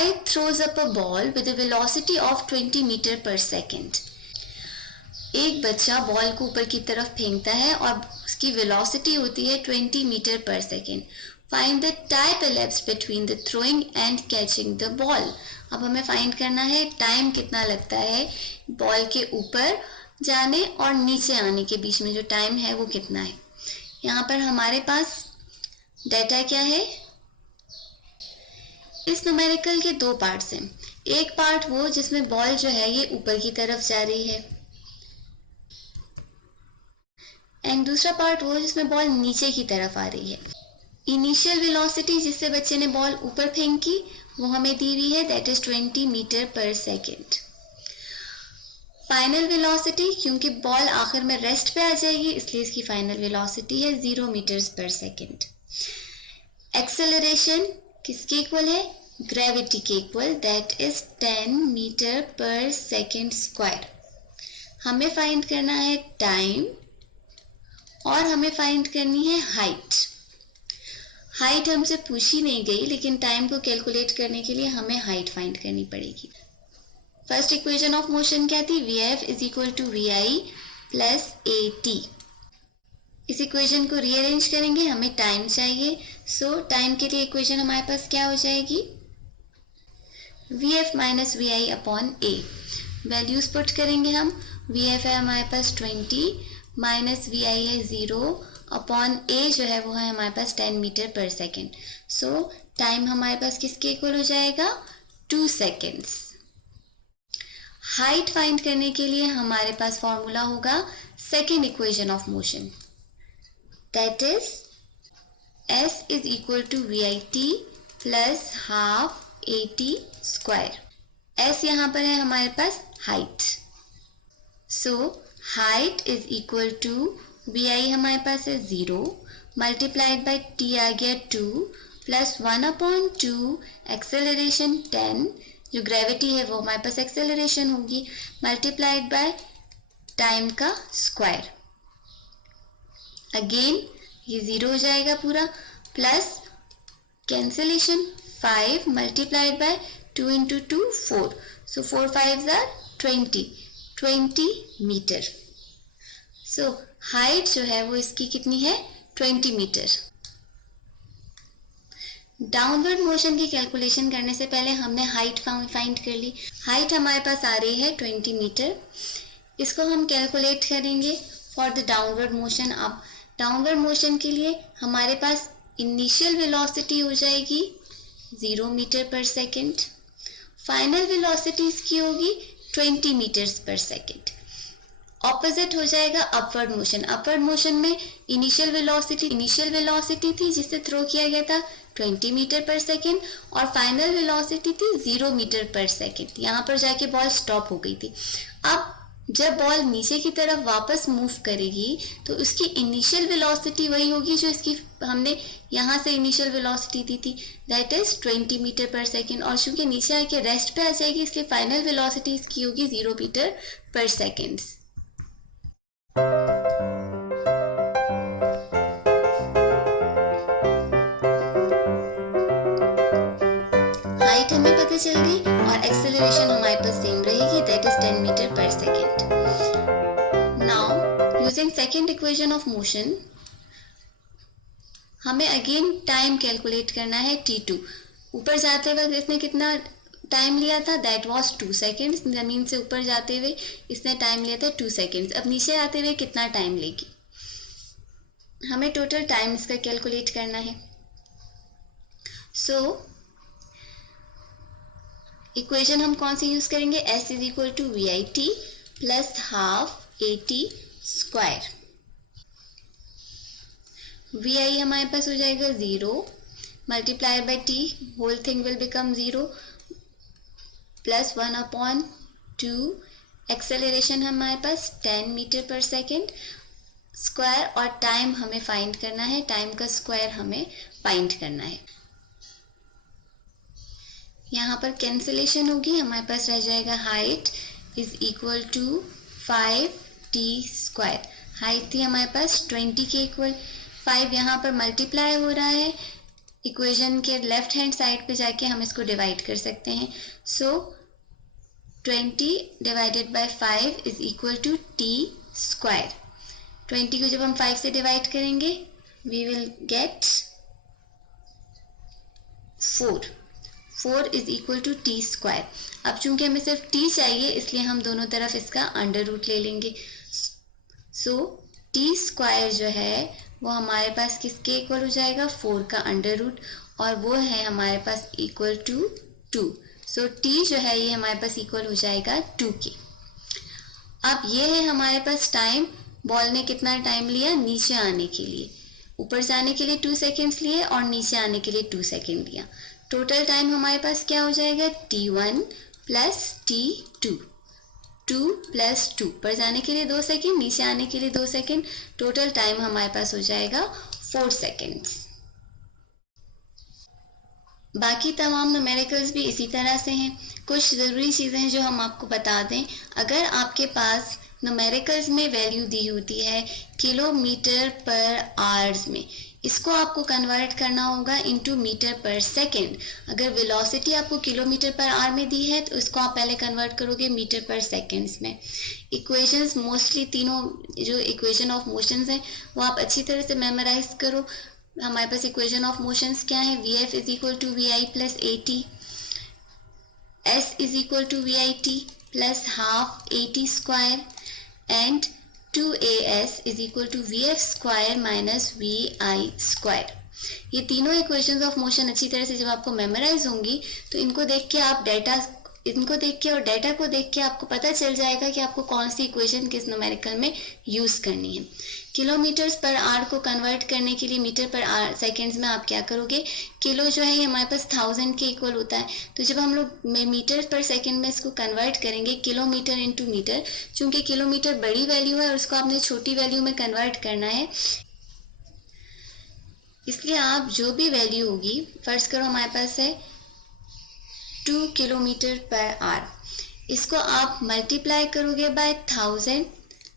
boy throws up a ball with a velocity of 20 metre पर second. एक बच्चा ball को ऊपर की तरफ फेंकता है और उसकी वेलोसिटी होती है 20 मीटर पर second. Find the time elapsed between the throwing and catching the ball. अब हमें फाइंड करना है टाइम कितना लगता है बॉल के ऊपर जाने और नीचे आने के बीच में, जो टाइम है वो कितना है. यहाँ पर हमारे पास डेटा क्या है. इस न्यूमेरिकल के दो पार्ट्स हैं. एक पार्ट वो जिसमें बॉल जो है ये ऊपर की तरफ जा रही है, एंड दूसरा पार्ट वो जिसमें बॉल नीचे की तरफ आ रही है. इनिशियल वेलोसिटी जिससे बच्चे ने बॉल ऊपर फेंकी वो हमें दी हुई है, दैट इज 20 मीटर पर सेकेंड. फाइनल वेलोसिटी, क्योंकि बॉल आखिर में रेस्ट पे आ जाएगी इसलिए इसकी फाइनल वेलोसिटी है 0 मीटर्स पर सेकेंड. एक्सेलरेशन किसके इक्वल है, ग्रेविटी के इक्वल, दैट इज 10 मीटर पर सेकेंड स्क्वायर. हमें फाइंड करना है टाइम और हमें फाइंड करनी है हाइट. हाइट हमसे पूछी नहीं गई, लेकिन टाइम को कैलकुलेट करने के लिए हमें हाइट फाइंड करनी पड़ेगी. फर्स्ट इक्वेशन ऑफ मोशन क्या थी, Vf is equal to Vi plus AT. इस इक्वेशन को रीअरेंज करेंगे, हमें टाइम चाहिए. सो टाइम के लिए इक्वेशन हमारे पास क्या हो जाएगी, Vf minus Vi upon A. Values put करेंगे हम. Vf है हमारे पास 20 माइनस Vi है 0 अपॉन A जो है वो है हमारे पास 10 मीटर पर सेकेंड. सो टाइम हमारे पास किसके इक्वल हो जाएगा, 2 सेकेंड्स. हाइट फाइंड करने के लिए हमारे पास फॉर्मूला होगा second equation of motion, that is S is equal to VIT plus half AT square. S यहाँ पर है हमारे पास height. So height is equal to Vi हमारे पास है 0 मल्टीप्लाइड बाई T आ गया 2 प्लस 1 अपॉन 2 एक्सेलरेशन 10, जो ग्रेविटी है वो हमारे पास एक्सेलरेशन होगी, मल्टीप्लाइड बाय टाइम का स्क्वायर. अगेन ये 0 हो जाएगा पूरा, plus cancellation 5 multiplied by 2 into 2 4. So 4 5 are 20 metre. So height जो है वो इसकी कितनी है, 20 मीटर. डाउनवर्ड मोशन की कैलकुलेशन करने से पहले हमने हाइट फाइंड कर ली. हाइट हमारे पास आ रही है 20 मीटर. इसको हम कैलकुलेट करेंगे फॉर द डाउनवर्ड मोशन. अब डाउनवर्ड मोशन के लिए हमारे पास इनिशियल वेलोसिटी हो जाएगी 0 मीटर पर सेकेंड. फाइनल वेलोसिटी इसकी होगी 20 मीटर्स पर सेकेंड. ऑपोजिट हो जाएगा अपवर्ड मोशन. अपवर्ड मोशन में इनिशियल वेलोसिटी थी जिससे थ्रो किया गया था 20 मीटर पर सेकेंड और फाइनल वेलोसिटी थी 0 मीटर पर सेकेंड. यहाँ पर जाके बॉल स्टॉप हो गई थी. अब जब बॉल नीचे की तरफ वापस मूव करेगी तो उसकी इनिशियल वेलोसिटी वही होगी जो इसकी हमने यहाँ से इनिशियल वेलोसिटी दी थी, दैट इज 20 मीटर पर सेकेंड. और चूंकि नीचे आके रेस्ट पे आ जाएगी इसलिए फाइनल वेलोसिटी इसकी होगी 0 मीटर पर सेकेंड. हाइट हमें पता चल गई और एक्सेलरेशन हमारे पास सेम रहेगी, दैट इज 10 मीटर पर second. Now using second equation of motion हमें अगेन टाइम कैलकुलेट करना है t2. ऊपर जाते वक्त इसने कितना टाइम लिया था, दैट वाज 2 सेकेंड्स. ज़मीन से ऊपर जाते हुए इसने टाइम लिया था 2 सेकेंड्स. अब नीचे आते हुए कितना टाइम लेगी, हमें टोटल टाइम इसका कैलकुलेट करना है. सो इक्वेशन हम कौन सी यूज़ करेंगे, S is equal to VIT plus half AT square. Vi हमारे पास हो जाएगा 0 multiplied by T, whole thing will become 0 plus 1 upon 2. Acceleration हमारे पास 10 मीटर पर सेकेंड स्क्वायर और टाइम हमें फाइंड करना है, टाइम का स्क्वायर हमें फाइंड करना है. यहाँ पर कैंसिलेशन होगी, हमारे पास रह जाएगा height is equal to 5t square. Height थी हमारे पास 20 के इक्वल, 5 यहाँ पर मल्टीप्लाई हो रहा है इक्वेशन के लेफ्ट हैंड साइड पे जाके हम इसको डिवाइड कर सकते हैं. So 20 divided by 5 is equal to T square. 20 को जब हम 5 से डिवाइड करेंगे we will get 4 is equal to T square. अब चूंकि हमें सिर्फ टी चाहिए इसलिए हम दोनों तरफ इसका अंडर रूट ले लेंगे. सो टी स्क्वायर जो है वो हमारे पास किसके इक्वल हो जाएगा, 4 का अंडर रूट, और वो है हमारे पास इक्वल टू 2. सो टी जो है ये हमारे पास इक्वल हो जाएगा 2 के. अब ये है हमारे पास टाइम. बॉल ने कितना टाइम लिया नीचे आने के लिए, ऊपर जाने के लिए 2 सेकेंड्स लिए और नीचे आने के लिए 2 सेकेंड लिया. टोटल टाइम हमारे पास क्या हो जाएगा, t1 प्लस t2. 2 प्लस 2, ऊपर जाने के लिए 2 सेकेंड, नीचे आने के लिए 2 सेकेंड. टोटल टाइम हमारे पास हो जाएगा 4 सेकेंड्स. बाकी तमाम न्यूमेरिकल्स भी इसी तरह से हैं. कुछ ज़रूरी चीज़ें जो हम आपको बता दें, अगर आपके पास न्यूमेरिकल्स में वैल्यू दी होती है किलोमीटर पर आवर्स में, इसको आपको कन्वर्ट करना होगा इनटू मीटर पर सेकंड. अगर वेलोसिटी आपको किलोमीटर पर आवर में दी है तो इसको आप पहले कन्वर्ट करोगे मीटर पर सेकंड्स में. इक्वेशंस मोस्टली तीनों जो इक्वेशन ऑफ मोशंस हैं वो आप अच्छी तरह से मेमोराइज करो. हमारे पास इक्वेशन ऑफ मोशंस क्या है, V F is equal to V I plus A T, S is equal to V I T plus half A T square, and 2as is equal to V F square minus V I square. ये तीनों equations of motion अच्छी तरह से जब आपको memorise होंगी तो इनको देख के और डेटा को देख के आपको पता चल जाएगा कि आपको कौन सी इक्वेशन किस न्यूमेरिकल में यूज़ करनी है. किलोमीटर्स पर आवर को कन्वर्ट करने के लिए मीटर पर आवर सेकेंड्स में आप क्या करोगे, किलो जो है ये हमारे पास 1000 के इक्वल होता है. तो जब हम लोग मीटर पर सेकेंड में इसको कन्वर्ट करेंगे किलोमीटर इनटू मीटर, चूंकि किलोमीटर बड़ी वैल्यू है और उसको आपने छोटी वैल्यू में कन्वर्ट करना है, इसलिए आप जो भी वैल्यू होगी, फर्ज करो हमारे पास है 2 किलोमीटर पर आवर, इसको आप मल्टीप्लाई करोगे बाय 1000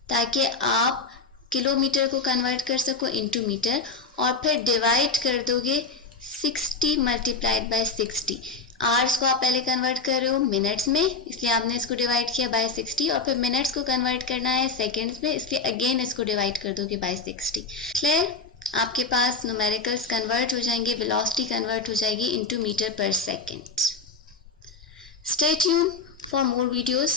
ताकि आप किलोमीटर को कन्वर्ट कर सको इनटू मीटर, और फिर डिवाइड कर दोगे 60 मल्टीप्लाइड बाय 60. आवर्स को आप पहले कन्वर्ट कर रहे हो मिनट्स में, इसलिए आपने इसको डिवाइड किया बाय 60, और फिर मिनट्स को कन्वर्ट करना है सेकेंड्स में, इसलिए अगेन इसको डिवाइड कर दोगे बाय 60. क्लियर? आपके पास न्यूमेरिकल्स कन्वर्ट हो जाएंगे, वेलोसिटी कन्वर्ट हो जाएगी इनटू मीटर पर second. Stay tuned for more videos.